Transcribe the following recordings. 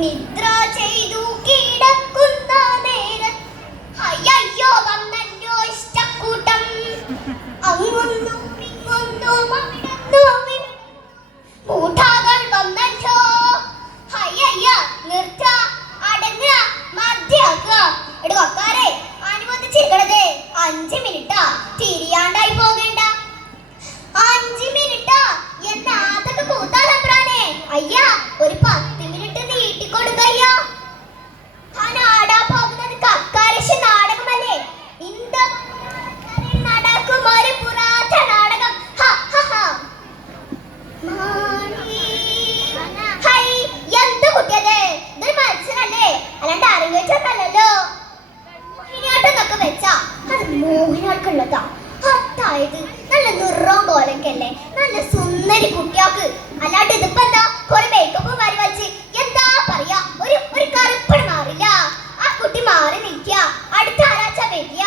നിദ്ര ചെയ്തു കിടക്കുന്ന നേരം അയ്യോ വന്നല്ലോ ഇഷ്ടക്കൂട്ടം. അങ്ങൊന്നും ഇങ്ങൊന്നും അവിടുന്നും കൂട്ടാകൾ വന്നല്ലോ. അയ്യ നിർത്ത അടങ്ങ മധ്യാക്കുക. എടുക്കാരെ അനുവദിച്ചിരിക്കണത് 5 മിനിറ്റാ. തിരിയാണ്ടായി പോകേണ്ട. 5 മിനിറ്റാ എന്നാ അതൊക്കെ കൂത്താലപ്രാനെ. അയ്യാ ഒരു 10 മിനിറ്റ് നീട്ടിക്കൊടുക്കയ്യ. നാടാ പോകുന്നത് കക്കാരശ നാടകമല്ലേ? ഇന്ത നടക്കും ഒരു പുരാതന നാടകം. എന്ത് കുട്ടിയത്? ഇതൊരു മത്സരല്ലേ, അല്ലാണ്ട് അറിവേറ്റല്ലോ. മോഹിനിയാട്ടം വെച്ചാ അത് മോഹിനിയാൾക്കുള്ളതാ. അതായത് നല്ല നിറം പോലൊക്കെയല്ലേ, നല്ല സുന്ദരി കുട്ടിയാക്ക്. അല്ലാണ്ട് ഇതിപ്പോ എന്താ കുറെ മേക്കപ്പ് മാറി വലിച്ച് എന്താ പറയാ, ഒരു കറുപ്പണ് മാറില്ല. ആ കുട്ടി മാറി നിൽക്കുക. അടുത്ത ആരാച്ച വരിക.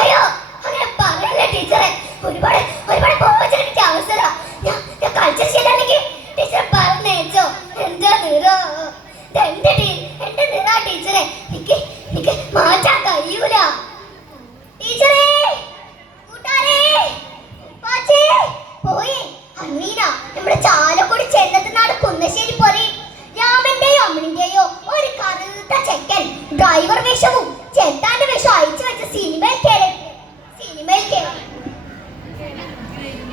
അയ്യോ അങ്ങനെ പറയല്ലേ ടീച്ചറെ. ഒരുപാട് പോവാൻ അവസരം. ഞാൻ കളിച്ചത് ശരിയാണെങ്കിൽ ടീച്ചർ പറഞ്ഞേച്ചോ. എന്താ നിറം? എന്റെ നിറ ടീച്ചറെ. എനിക്ക് മാറ്റാൻ കഴിയൂല ടീച്ചറേ. പോയി അമ്മീന നമ്മുടെ ചാലക്കുടി ചെന്നത്തുനാട് കുന്നശ്ശേരി പോരെ രാമന്റെയോ അമ്മണിന്റെയോ ഒരു കറുത്ത ചെക്കൻ ഡ്രൈവർ വേഷവും ചെത്താന്റെ വേഷം അയച്ചു വെച്ച സിനിമയിൽ കയറി.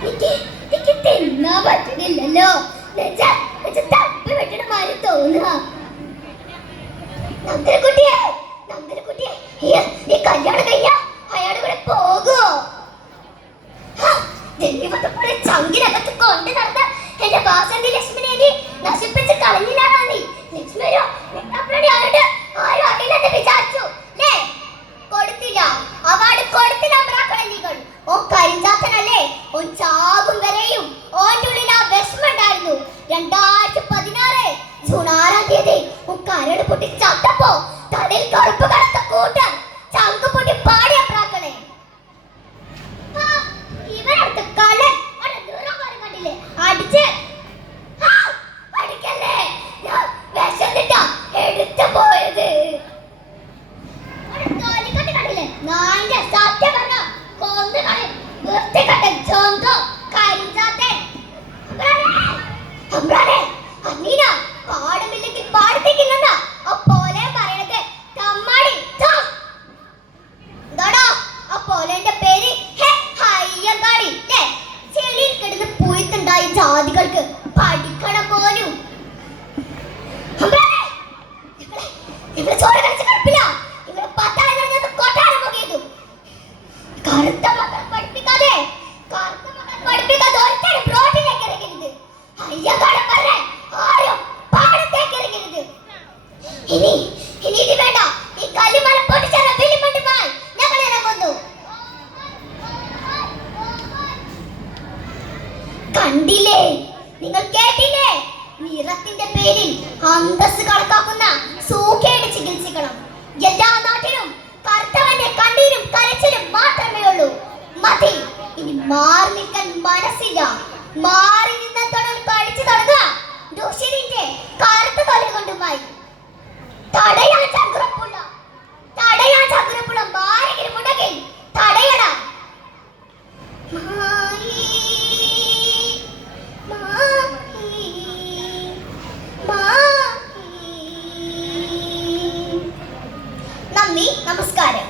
എനിക്ക് തിന്നാൻ പറ്റുന്നില്ലല്ലോ. തപ്പി വെട്ടണ മാതിരി തോന്നുക. നന്ദനക്കുട്ടിയെ ഈ കല്യാണം കഴിഞ്ഞ അയാൾ ഇവിടെ പോകുമോ? ചങ്കിനകത്ത് കൊണ്ട് നടന്ന എന്റെ വാസന്തി ലക്ഷ്മണനെ നശിപ്പിച്ച് കളഞ്ഞില്ലാടാ നീ. ലക്ഷ്മണോ ആരും അറിയില്ലെന്ന് വിചാരിച്ചു അല്ലേ? കൊടുത്തില്ല, അവാർഡ് കൊടുത്തില്ല. നീകൾ ഓ കരിഞ്ചാത്തനല്ലേ? ഓ ചാകും വരെയും ഓന്റെ ഉള്ളിൽ ആ വിഷമം ഉണ്ടായിരുന്നു. 2016 ജൂൺ 6-ാം തീയതി ഓ കരട് പൊട്ടി ചത്തപ്പോ തലയിൽ കറുപ്പ് കറുത്ത കൂട്ടം ചങ്ക് പൊട്ടി പാടിയ പ്രാക്കളെ. ഇവരടുത്ത് കള്ളൻ കണ്ടില്ലേ അടിച്ച് പഠിക്കല്ലേ. വിശന്നിട്ടാ എടുത്തു പോയത്. കണ്ടില്ലേ നായിന്റെ സത്യം പറഞ്ഞ കൊന്നു കളി വൃത്തികെട്ട ജോന്തോ കരിഞ്ചാത്തൻ. അമ്മീന പാടുമില്ലെങ്കിൽ പാടത്തേക്കില്ലെന്നാ അപ്പോലെ പറയണത്. തമ്മാടി എന്താടാ അപ്പോലെന്റെ പേര്? ഹയ്യങ്കാടി. ചെളിയിൽ കിടന്ന് പുഴുത്തുണ്ടായ ജാതികൾക്ക് പഠിക്കണം പോലും. ഇവിടെ ചോര കളിച്ച് കിടപ്പില്ല. ഇവിടെ കൊട്ടാരം പോകിയതു. കറുത്ത മക്കളെ പഠിപ്പിക്കാതെ ഒരുത്തരം റോഡിലേക്ക് ഇറങ്ങരുത്. അയ്യങ്കാടൻ പറഞ്ഞ ആരും പാടത്തേക്ക് ഇറങ്ങരുത്. ഇനി ഇത് വേണ്ട. ഈ കല്ലുമല പൊട്ടിച്ചാൽ വെളിമണ്ടുമായി ഞങ്ങൾ ഇറങ്ങുന്നു. കണ്ടില്ലേ, നിങ്ങൾ കേട്ടില്ലേ? നിറത്തിന്റെ പേരിൽ അന്തസ് കണക്കാക്കുന്ന സൂക്കേട് ചികിത്സിക്കണം. എല്ലാ നാട്ടിലും കർത്തവന്റെ കണ്ണീരും കരച്ചിലും മാത്രമേ ഉള്ളൂ. മതി, ഇനി മാറി നിൽക്കാൻ മനസ്സില്ല. മാറി നിന്ന തൊഴിൽ കഴിച്ചു തുടങ്ങുക. ദുഷ്യന്റെ കറുത്ത തൊഴിൽ കൊണ്ടുമായി തടയാൻ ചങ്കുറപ്പുള്ള മാരെങ്കിലും ഉണ്ടെങ്കിൽ തടയണം. നന്ദി, നമസ്കാരം.